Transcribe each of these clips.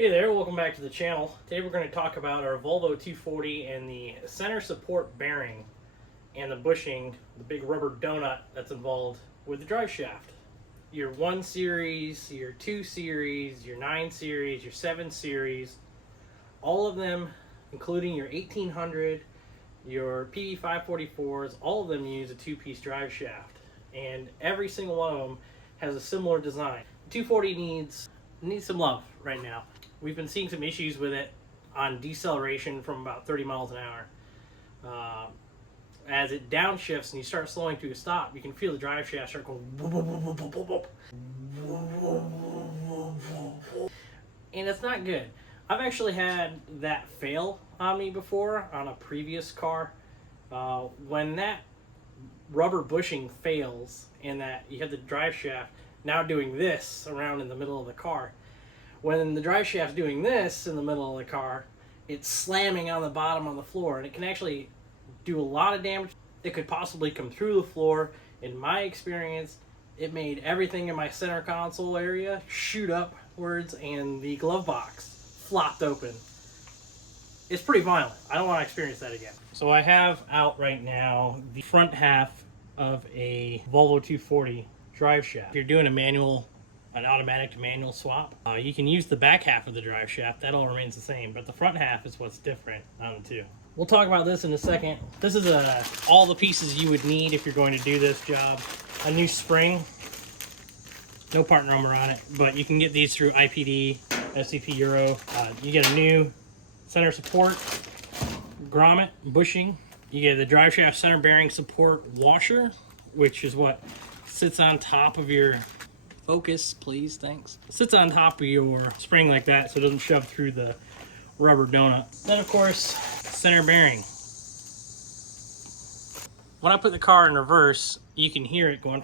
Hey there, welcome back to the channel. Today we're going to talk about our Volvo 240 and the center support bearing and the bushing, the big rubber donut that's involved with the drive shaft. Your 1 series, your 2 series, your 9 series, your 7 series, all of them, including your 1800, your PV544s, all of them use a 2-piece drive shaft. And every single one of them has a similar design. The 240 needs some love right now. We've been seeing some issues with it on deceleration from about 30 miles an hour. As it downshifts and you start slowing to a stop, you can feel the drive shaft start going boop, boop, boop, boop, boop, boop. And it's not good. I've actually had that fail on me before on a previous car. When that rubber bushing fails and that you have the drive shaft now doing this around in the middle of the car, when the drive shaft's doing this in the middle of the car, it's slamming on the bottom of the floor, and it can actually do a lot of damage. It could possibly come through the floor. In my experience, it made everything in my center console area shoot upwards, and the glove box flopped open. It's pretty violent. I don't want to experience that again. So I have out right now the front half of a Volvo 240 drive shaft. If you're doing an automatic to manual swap, you can use the back half of the drive shaft. That all remains the same, but the front half is what's different on the two. We'll talk about this in a second. This is all the pieces you would need if you're going to do this job. A new spring, no part number on it, but you can get these through IPD, SCP Euro. You get a new center support, grommet, bushing. You get the drive shaft center bearing support washer, which is what sits on top of your focus, please, thanks. It sits on top of your spring like that so it doesn't shove through the rubber donut. Then, of course, center bearing. When I put the car in reverse, you can hear it going.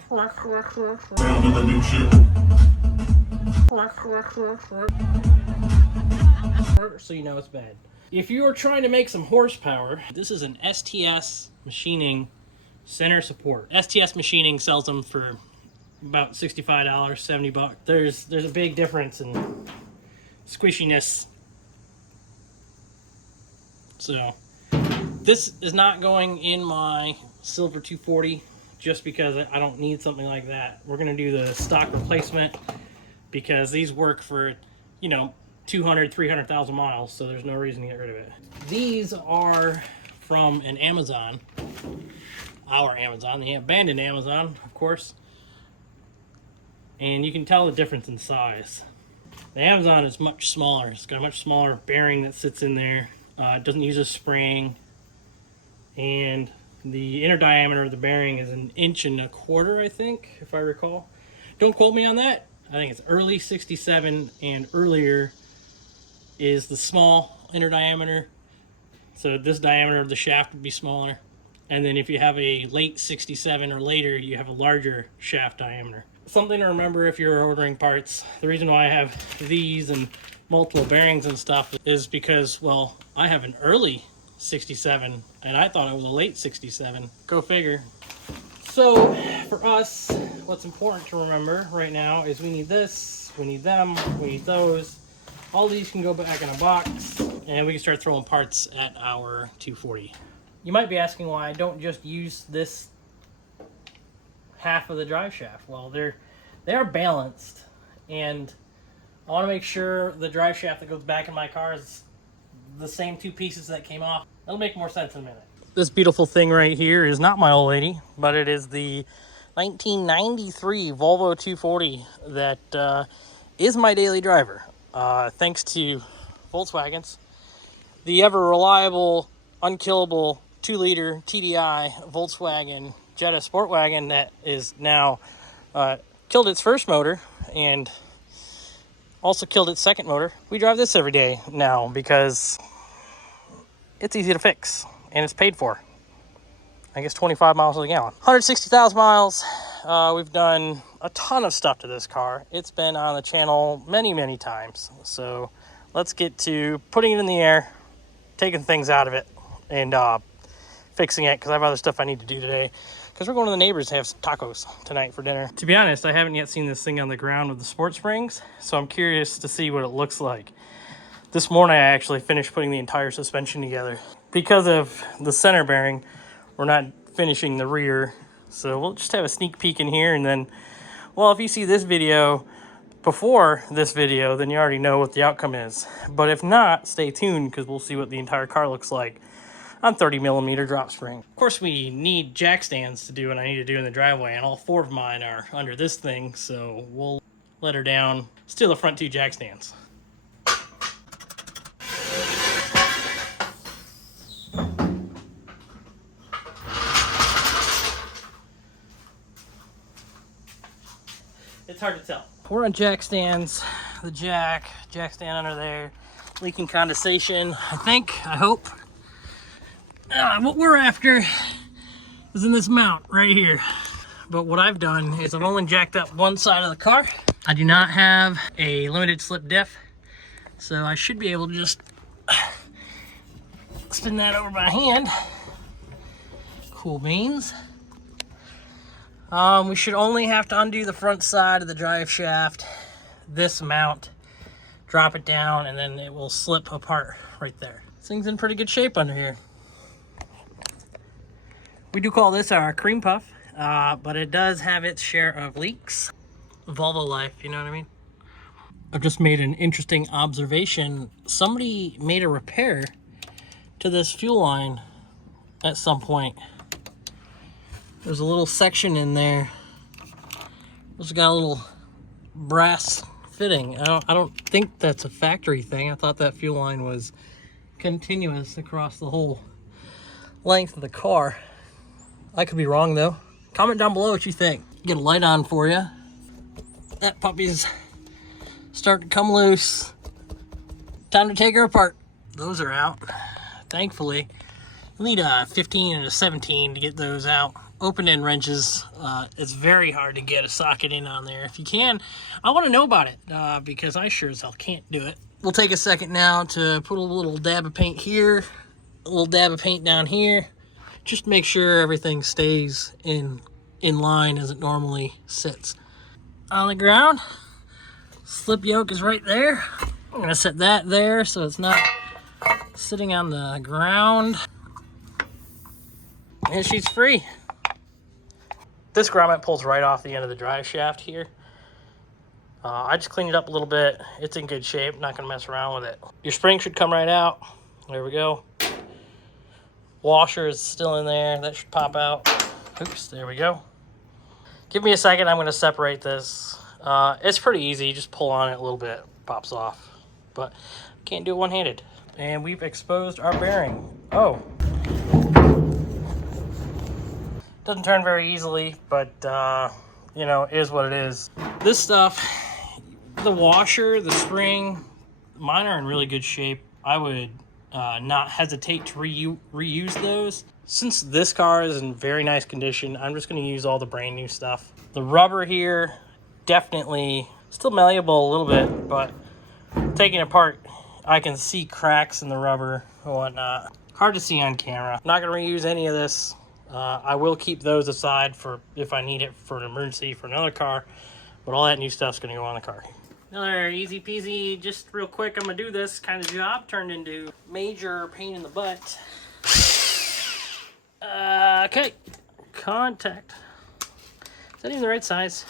So you know it's bad. If you are trying to make some horsepower, this is an STS machining center support. STS machining sells them for about $65, $70. There's a big difference in squishiness. So this is not going in my silver 240 just because I don't need something like that. We're going to do the stock replacement because these work for, 200, 300,000 miles, so there's no reason to get rid of it. These are from an Amazon, our Amazon, the abandoned Amazon, of course. And you can tell the difference in size. The Amazon is much smaller. It's got a much smaller bearing that sits in there. It doesn't use a spring. And the inner diameter of the bearing is 1.25 inches, I think, if I recall. Don't quote me on that. I think it's early 67 and earlier is the small inner diameter. So this diameter of the shaft would be smaller. And then if you have a late 67 or later, you have a larger shaft diameter. Something to remember if you're ordering parts. The reason why I have these and multiple bearings and stuff is because, well, I have an early 67 and I thought it was a late 67. Go figure. So for us, what's important to remember right now is we need this, we need them, we need those. All these can go back in a box and we can start throwing parts at our 240. You might be asking why I don't just use this half of the drive shaft. Well, they are balanced, and I want to make sure the drive shaft that goes back in my car is the same two pieces that came off. That'll make more sense in a minute. This beautiful thing right here is not my old lady, but it is the 1993 Volvo 240 that is my daily driver. Thanks to Volkswagens, the ever reliable, unkillable 2-liter TDI Volkswagen Jetta Sport Wagon that is now killed its first motor and also killed its second motor. We drive this every day now because it's easy to fix and it's paid for. I guess 25 miles to the gallon. 160,000 miles. We've done a ton of stuff to this car. It's been on the channel many, many times. So let's get to putting it in the air, taking things out of it, and fixing it because I have other stuff I need to do today. Because we're going to the neighbors to have some tacos tonight for dinner. To be honest, I haven't yet seen this thing on the ground with the sport springs, so I'm curious to see what it looks like. This morning I actually finished putting the entire suspension together. Because of the center bearing, we're not finishing the rear. So we'll just have a sneak peek in here, and then, well, if you see this video before this video, then you already know what the outcome is. But if not, stay tuned, because we'll see what the entire car looks like on 30mm drop spring. Of course, we need jack stands to do what I need to do in the driveway, and all 4 of mine are under this thing, so we'll let her down, steal the front 2 jack stands. It's hard to tell. We're on jack stands, the jack stand under there, leaking condensation, I hope. What we're after is in this mount right here. But what I've done is I've only jacked up one side of the car. I do not have a limited slip diff, so I should be able to just spin that over by hand. Cool beans. We should only have to undo the front side of the drive shaft, this mount, drop it down, and then it will slip apart right there. This thing's in pretty good shape under here. We do call this our cream puff, but it does have its share of leaks. Volvo life, you know what I mean? I've just made an interesting observation. Somebody made a repair to this fuel line at some point. There's a little section in there. It's got a little brass fitting. I don't think that's a factory thing. I thought that fuel line was continuous across the whole length of the car. I could be wrong though. Comment down below what you think. Get a light on for you. That puppy's starting to come loose. Time to take her apart. Those are out, thankfully. You'll need a 15 and a 17 to get those out. Open end wrenches, it's very hard to get a socket in on there. If you can, I want to know about it, because I sure as hell can't do it. We'll take a second now to put a little dab of paint here, a little dab of paint down here, just to make sure everything stays in line as it normally sits. On the ground, slip yoke is right there. I'm gonna set that there so it's not sitting on the ground. And she's free. This grommet pulls right off the end of the drive shaft here. I just cleaned it up a little bit. It's in good shape, not gonna mess around with it. Your spring should come right out. There we go. Washer is still in there, that should pop out. Oops, there we go. Give me a second, I'm gonna separate this. It's pretty easy, just pull on it a little bit, pops off. But can't do it one-handed. And we've exposed our bearing. Oh. Doesn't turn very easily, but you know, it is what it is. This stuff, the washer, the spring, mine are in really good shape. I would not hesitate to reuse those. Since this car is in very nice condition, I'm just going to use all the brand new stuff. The rubber here, definitely still malleable a little bit, but taking it apart, I can see cracks in the rubber and whatnot. Hard to see on camera. I'm not going to reuse any of this. I will keep those aside for if I need it for an emergency for another car, but all that new stuff's going to go on the car. Another easy peasy, just real quick, I'm going to do this kind of job turned into major pain in the butt. Okay, contact. Is that even the right size?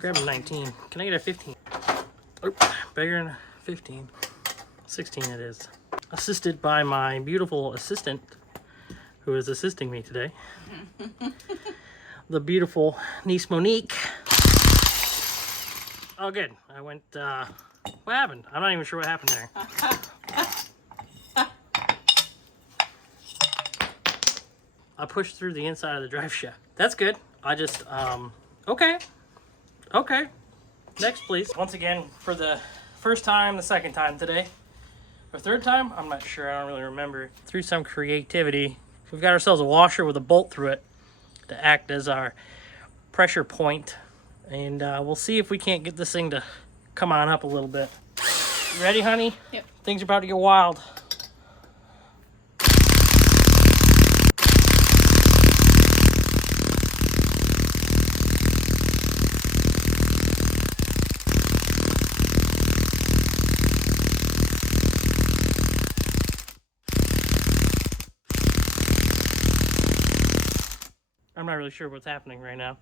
Grab a 19. Can I get a 15? Oh, bigger than a 15. 16 it is. Assisted by my beautiful assistant, who is assisting me today. The beautiful niece Monique. Oh, good. I went, what happened? I'm not even sure what happened there. I pushed through the inside of the drive shaft. That's good. I just, okay. Okay. Next, please. Once again, for the first time, the second time today, or third time, I'm not sure, I don't really remember. Through some creativity, we've got ourselves a washer with a bolt through it to act as our pressure point. And we'll see if we can't get this thing to come on up a little bit. You ready, honey? Yep. Things are about to get wild. I'm not really sure what's happening right now,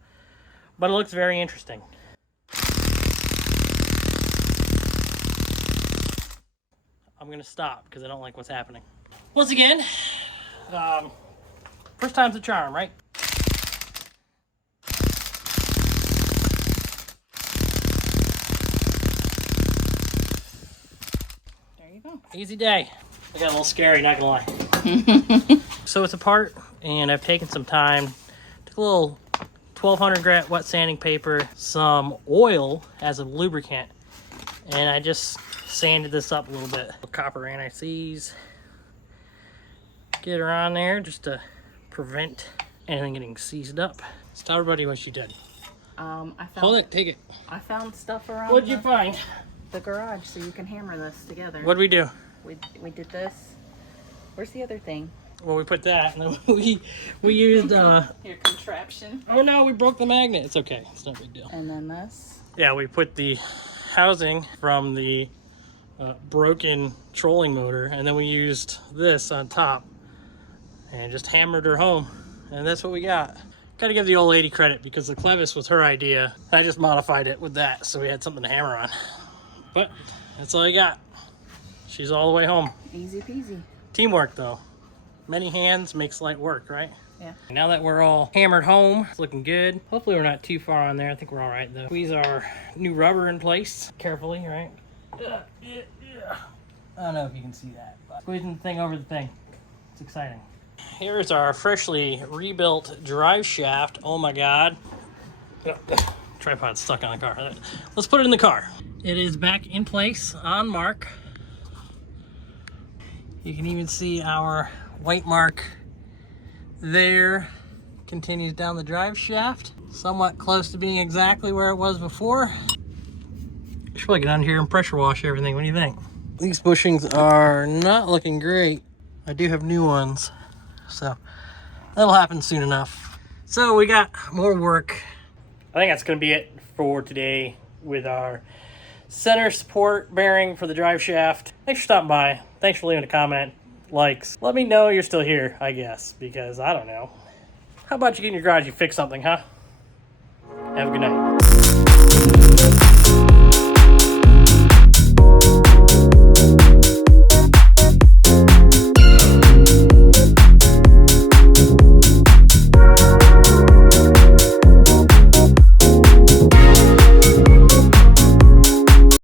but it looks very interesting. I'm gonna stop because I don't like what's happening. Once again, first time's a charm, right? There you go. Easy day. I got a little scary, not gonna lie. So it's apart, and I've taken some time. Took a little 1200 grit wet sanding paper, some oil as a lubricant, and I just sanded this up a little bit. Copper anti-seize. Get her on there just to prevent anything getting seized up. Let's tell everybody what she did. Hold it, take it. I found stuff around What'd you find? the garage so you can hammer this together. What'd we do? We did this. Where's the other thing? Well, we put that, and then we used Your contraption. oh no, we broke the magnet. It's okay, it's no big deal. And then this. Yeah, we put the housing from the broken trolling motor, and then we used this on top and just hammered her home, and that's what we got. Gotta give the old lady credit because the clevis was her idea. I just modified it with that so we had something to hammer on. But that's all I got. She's all the way home. Easy peasy. Teamwork though. Many hands makes light work, right? Yeah. Now that we're all hammered home, it's looking good. Hopefully we're not too far on there. I think we're all right though. Squeeze our new rubber in place carefully, right? I don't know if you can see that, but squeezing the thing over the thing. It's exciting. Here's our freshly rebuilt drive shaft. Oh my God. Tripod's stuck on the car. Let's put it in the car. It is back in place on mark. You can even see our white mark there. Continues down the drive shaft. Somewhat close to being exactly where it was before. I should probably get on here and pressure wash everything. What do you think? These bushings are not looking great. I do have new ones, so that'll happen soon enough. So we got more work. I think that's gonna be it for today with our center support bearing for the drive shaft. Thanks for stopping by. Thanks for leaving a comment, likes. Let me know you're still here, I guess, because I don't know. How about you get in your garage, you fix something, huh? Have a good night.